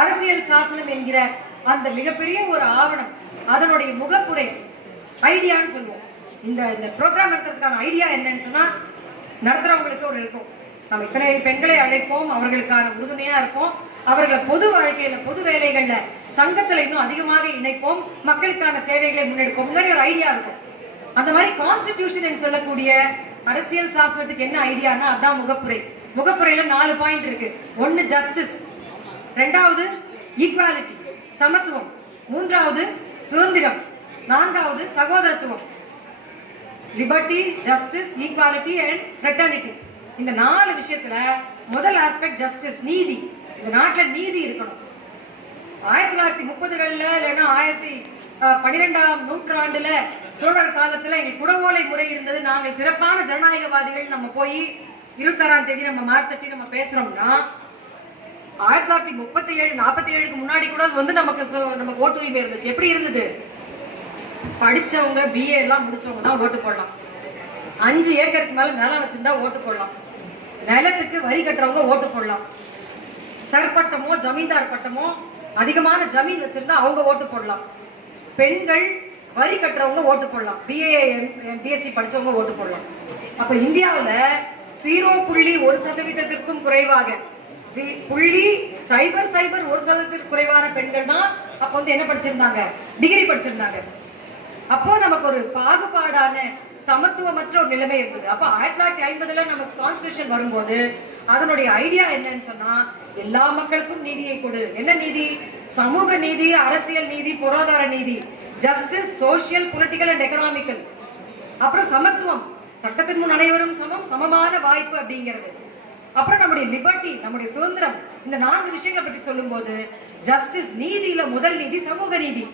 அரசியல் சாசனம் என்கிற அந்த மிகப்பெரிய ஒரு ஆவணம், அதனுடைய முகப்புரை ஐடியான்னு சொல்லுவோம். இந்த ப்ரோக்ராம் நடத்துறதுக்கான ஐடியா என்னன்னு சொன்னா, நடத்துறவங்களுக்கு ஒரு இருக்கும், நம்ம இத்தனை பெண்களை அழைப்போம், அவர்களுக்கான உறுதுணையா இருப்போம், அவர்களை பொது வாழ்க்கையில பொது வேலைகள்ல சங்கத்துல இன்னும் அதிகமாக இணைப்போம், மக்களுக்கான சேவைகளை முன்னெடுப்போம், மாதிரி ஒரு ஐடியா இருக்கும். அந்த மாதிரி கான்ஸ்டிடியூஷன் சொல்லக்கூடிய அரசியல் சாசனத்துக்கு என்ன ஐடியானா அதான் முகப்புரை. முகப்புரையில 4 பாயிண்ட் இருக்கு. 1 ஜஸ்டிஸ், 2வது ஈக்வாலிட்டி சமத்துவம், 3வது சுதந்திரம், 4வது சகோதரத்துவம். Liberty, justice, equality and fraternity. இந்த 4 விஷயத்துல முதல் ஆஸ்பெக்ட் ஜஸ்டிஸ், நீதி. இந்த நாட்டில் நீதி இருக்கணும். 1930கள்ல இல்லைன்னா 12ஆம் நூற்றாண்டுல சோழர் காலத்துல எங்களுக்கு குடவோலை முறை இருந்தது, நாங்கள் சிறப்பான ஜனநாயகவாதிகள், நம்ம போய் 26ஆம் தேதி நம்ம மார்த்தட்டி நம்ம பேசுறோம்னா 1937-47க்கு முன்னாடி கூட நமக்கு ஓட்டு உரிமை இருந்துச்சு. எப்படி இருந்தது? படிச்சவங்க BA எல்லாம் முடிச்சவங்க தான் ஓட்டு போடலாம். 5 ஏக்கருக்கு மேல நிலம் வச்சிருந்தா ஓட்டு போடலாம். நிலத்துக்கு வரி கட்டுறவங்க ஓட்டு போடலாம். சர்பட்டமோ ஜமீன்தார் பட்டமோ அதிகமான ஜமீன் வச்சிருந்தா அவங்க ஓட்டு போடலாம். பெண்கள் வரி கட்டுறவங்க ஓட்டு போடலாம். BA BSc படிச்சவங்க ஓட்டு போடலாம். அப்ப இந்தியாவில் 0.1% குறைவாக 0.001% குறைவான பெண்கள் தான் அப்ப என்ன படிச்சிருந்தாங்க? டிகிரி படிச்சிருந்தாங்க. அப்போ நமக்கு ஒரு பாகுபாடான சமத்துவமற்ற ஒரு நிலைமை இருந்தது. அப்ப 1950ல நமக்கு கான்ஸ்டிடியூஷன் வரும்போது அதனுடைய ஐடியா என்னன்னு சொன்னா, எல்லா மக்களுக்கும் நீதியை கொடு. என்ன நீதி? சமூக நீதி, அரசியல் நீதி, பொருளாதார நீதி, justice, social, political and economical. அப்புறம் சமத்துவம், சட்டத்தின் முன் அனைவரும் சமம், சமமான வாய்ப்பு அப்படிங்கிறது. அப்புறம் நம்முடைய லிபர்ட்டி, நம்முடைய சுதந்திரம். இந்த 4 விஷயங்களை பற்றி சொல்லும் போது ஜஸ்டிஸ், நீதியில முதல் நீதி சமூக நீதி.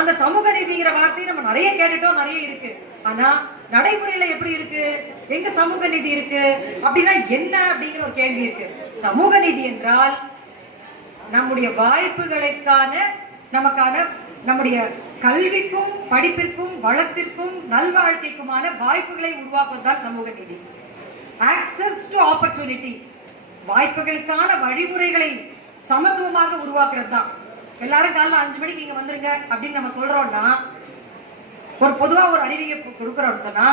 அந்த சமூக நீதிங்கிற வார்த்தையை நம்ம நிறைய கேட்டுட்டோம், நிறைய இருக்கு. ஆனா நடைமுறையில எப்படி இருக்கு? எங்க சமூக நீதி இருக்கு அப்படின்னா என்ன அப்படிங்கிற ஒரு கேள்வி இருக்கு. சமூக நீதி என்றால் நம்முடைய வாய்ப்புகளுக்கான, நமக்கான, நம்முடைய கல்விக்கும் படிப்பிற்கும் வளத்திற்கும் நல்வாழ்க்கைக்குமான வாய்ப்புகளை உருவாக்குவதுதான் சமூக நீதி. ஆக்சஸ் டு ஆப்பர்ச்சுனிட்டி, வாய்ப்புகளுக்கான வழிமுறைகளை சமத்துவமாக உருவாக்குறது தான். எல்லாரும் காலைல 5 மணிக்கு இங்க வந்துருங்க அப்படின்னு நம்ம சொல்றோம்னா, ஒரு பொதுவா ஒரு அறிவிக்கை கொடுக்குறோம்னு சொன்னா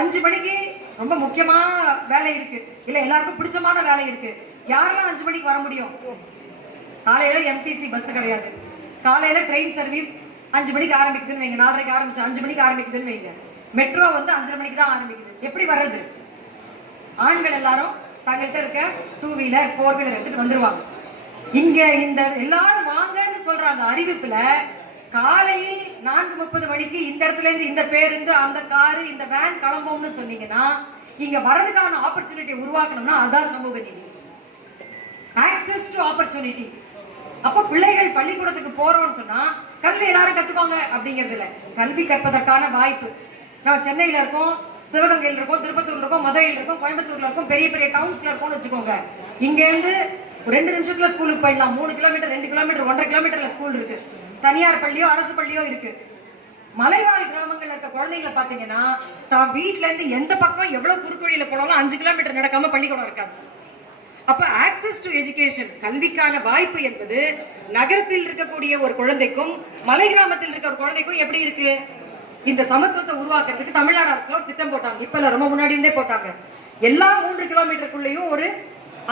5 மணிக்கு ரொம்ப முக்கியமான வேலை இருக்கு, இல்ல எல்லாருக்கும் பிடிச்சமான வேலை இருக்கு, யாரெல்லாம் 5 மணிக்கு வர முடியும்? காலையில MTC பஸ் கிடையாது, காலையில ட்ரெயின் சர்வீஸ் 5 மணிக்கு ஆரம்பிக்குதுன்னு வைங்க, 4:30க்கு ஆரம்பிச்சு 5 மணிக்கு ஆரம்பிக்குதுன்னு வைங்க, மெட்ரோ 5:30 மணிக்கு தான் ஆரம்பிக்குது. எப்படி வர்றது? ஆண்கள் எல்லாரும் தங்கள்கிட்ட இருக்க 2 வீலர் 4 வீலர் எடுத்துட்டு வந்துருவாங்க. இங்க இந்த எல்லாரும் வாங்கன்னு சொல்ற அந்த அறிவிப்புல காலையில் 4:30 மணிக்கு இந்த இடத்துல இருந்து இந்த பேருந்து, அந்த காரு, இந்த வேன் கிளம்பும்னு சொன்னீங்கன்னா இங்க வர்றதுக்கான ஆப்பர்ச்சுனிட்டி உருவாக்கணும்னா அதான் சமூக நீதி. Access to opportunity. அப்ப பிள்ளைகள் பள்ளிக்கூடத்துக்கு போறோம்னு சொன்னா கல்வி எல்லாரும் கத்துக்கோங்க அப்படிங்கிறது இல்ல, கல்வி கற்பதற்கான வாய்ப்பு. நம்ம சென்னையில இருக்கோம், சிவகங்கையில் இருக்கோம், திருப்பத்தூர்ல இருக்கோம், மதுரையில் இருக்கோம், கோயம்புத்தூர்ல இருக்கோம், பெரிய பெரிய டவுன்ஸ்ல இருக்கோம்னு வச்சுக்கோங்க. இங்க இருந்து 2 நிமிஷத்துல ஸ்கூலுக்கு போயிடலாம். 3 கிலோமீட்டர், 2 கிலோமீட்டர், 1.5 கிலோமீட்டர்ல ஸ்கூல் இருக்கு. தனியார் பள்ளியோ அரசு பள்ளியோ இருக்கு. மலைவாழ் கிராமங்கள்ல இருக்க குழந்தைங்களை பாத்தீங்கன்னா தான் வீட்டுல இருந்து எந்த பக்கம் எவ்வளவு குறுக்குவழியில போனாலும் 5 கிலோமீட்டர் நடக்காம பள்ளிக்கூடம் இருக்காது. அப்ப ஆக்சஸ் டு எஜுகேஷன், கல்விக்கான வாய்ப்பு என்பது நகரத்தில் இருக்கக்கூடிய ஒரு குழந்தைக்கும் மலை கிராமத்தில் இருக்க ஒரு குழந்தைக்கும் எப்படி இருக்கு? இந்த சமத்துவத்தை உருவாக்குறதுக்கு தமிழ்நாடு அரசு ஒரு திட்டம் போட்டாங்க. இப்ப ரொம்ப முன்னாடி இருந்தே போட்டாங்க. எல்லா 3 கிலோமீட்டருக்குள்ளேயும் ஒரு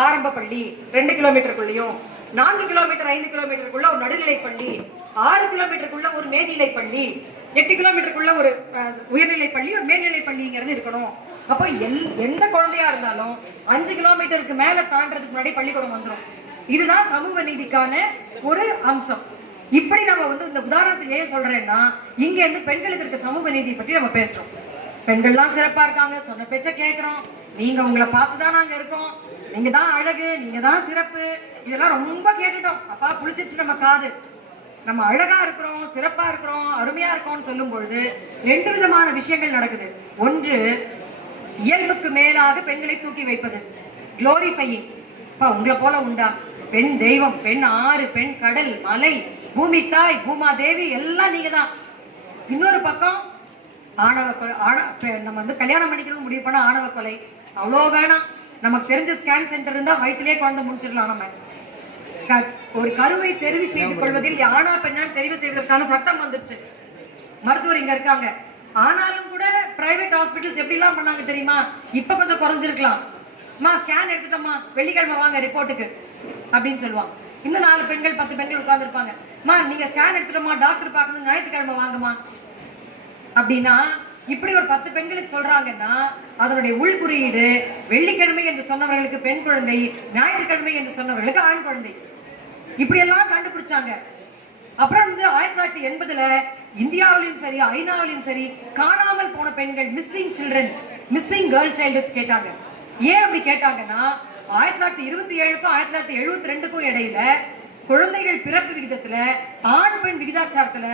ஆரம்ப பள்ளி, 2 கிலோமீட்டருக்குள்ளேயும் 4 கிலோமீட்டர் 5 கிலோமீட்டருக்குள்ள ஒரு நடுநிலை பள்ளி, 6 கிலோமீட்டருக்குள்ள ஒரு மேல்நிலை பள்ளி, 8 கிலோமீட்டருக்குள்ள ஒரு உயர்நிலை பள்ளி, ஒரு மேல்நிலை பள்ளிங்கிறது இருக்கணும். அப்போ எந்த குழந்தையா இருந்தாலும் 5 கிலோமீட்டருக்கு மேல தாண்டறதுக்கு முன்னாடி பள்ளிக்கூடம் வந்துடும். இதுதான் சமூக நீதிக்கான ஒரு அம்சம். இப்படி நம்ம இந்த உதாரணத்துக்கு ஏன் சொல்றேன்னா, இங்க இருந்து பெண்களுக்கு இருக்க சமூக நீதி பற்றி நம்ம பேசுறோம். பெண்கள்லாம் சிறப்பா இருக்காங்க, சொன்ன பேச்ச கேட்கிறோம், நீங்க உங்களை பார்த்துதான் நாங்க இருக்கோம், நீங்க தான் அழகு, நீங்க தான் சிறப்பு, இதெல்லாம் ரொம்ப கேட்டுட்டோம். அப்பா புளிச்சிச்சு நம்ம காது. நம்ம அழகா இருக்கிறோம், சிறப்பா இருக்கிறோம், அருமையா இருக்கோம்னு சொல்லும் பொழுது 2 விதமான விஷயங்கள் நடக்குது. ஒன்று, இயல்புக்கு மேலாக பெண்களை தூக்கி வைப்பது, குளோரிஃபையிங். உங்களை போல உண்டா? பெண் தெய்வம், பெண் ஆறு, பெண் கடல், மலை, பூமி தாய், பூமா தேவி எல்லாம் நீங்க தான். இன்னொரு பக்கம் ஆணவ கொலை. நம்ம கல்யாணம் பண்ணிக்கணும்னு முடிவு பண்ண ஆணவ கொலை அவ்வளோ வேணாம். நமக்கு தெரிஞ்ச ஸ்கேன் சென்டர் இருந்தா வயிற்றுலேயே குழந்தை முடிச்சிடலாம். நம்ம ஒரு கருவை தெரிவு செய்து கொள்வதில் ஆணா பெண்ணான்னு தெரிவு செய்வதற்கான சட்டம் வந்துருச்சு. மருத்துவர் இங்க இருக்காங்க. ஆனாலும் கூட பிரைவேட் ஹாஸ்பிட்டல்ஸ் எப்படி எல்லாம் பண்ணாங்க தெரியுமா? இப்ப கொஞ்சம் குறைஞ்சிருக்கலாம். அம்மா ஸ்கேன் எடுத்துட்டோமா, வெள்ளிக்கிழமை வாங்க ரிப்போர்ட்டுக்கு அப்படின்னு சொல்லுவாங்க. இன்னும் 4 பெண்கள் 10 பெண்கள் உட்கார்ந்து இருப்பாங்க. அம்மா நீங்க ஸ்கேன் எடுத்துட்டோமா, டாக்டர் பார்க்கணும், ஞாயிற்றுக்கிழமை வாங்கம்மா அப்படின்னா இப்படி ஒரு 10 பெண்களுக்கு சொல்றாங்கன்னா அதனுடைய உள் குறியீடு வெள்ளிக்கிழமை என்று சொன்னவர்களுக்கு பெண் குழந்தை, ஞாயிற்றுக்கிழமை என்று சொன்னவர்களுக்கு ஆண் குழந்தை. இப்படி எல்லாம் கண்டுபிடிச்சாங்க. அப்புறம் 1980ல இந்தியாவிலும் சரி ஐநாவிலும் சரி காணாமல் போன பெண்கள், missing children, missing girl child கேட்டாங்க. ஏன் அப்படி கேட்டாங்கன்னா 1927க்கும் 1972க்கும் இடையில குழந்தைகள் பிறப்பு விகிதத்துல ஆண் பெண் விகிதாச்சாரத்துல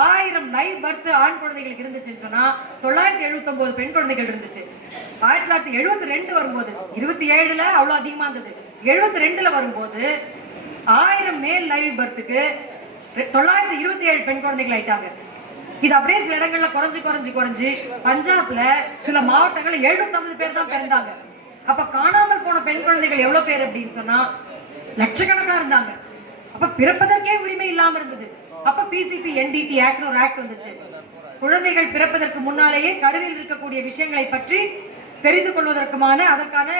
1000 லைவ் பர்த் ஆண் குழந்தைகளுக்கு இருந்துச்சுன்னு சொன்னா 979 பெண் குழந்தைகள் இருந்துச்சு. 1972 வரும்போது 27ல அவ்வளவு அதிகமா இருந்தது. 72ல வரும்போது 1000 மேல் லைவ் பர்த்துக்கு 927 பெண் குழந்தைகள் ஆயிட்டாங்க. இது அப்படியே சில இடங்கள்ல குறைஞ்சு பஞ்சாப்ல சில மாவட்டங்கள்ல 750 பேர் தான் பிறந்தாங்க. அப்ப காணாமல் போன பெண் குழந்தைகள் எவ்வளவு பேர் அப்படின்னு சொன்னா லட்சக்கணக்கா இருந்தாங்க. அப்ப பிறப்பதற்கே உரிமை இல்லாம இருந்தது. அப்ப பிசிபி என்டிடி ஆக்ட் ஒரு ஆக்ட் வந்துச்சு. குழந்தைகள் பிறப்பதற்கு முன்னாலேயே கருவில் இருக்கக்கூடிய விஷயங்களை பற்றி தெரிந்து கொள்வதற்குமான அதற்கான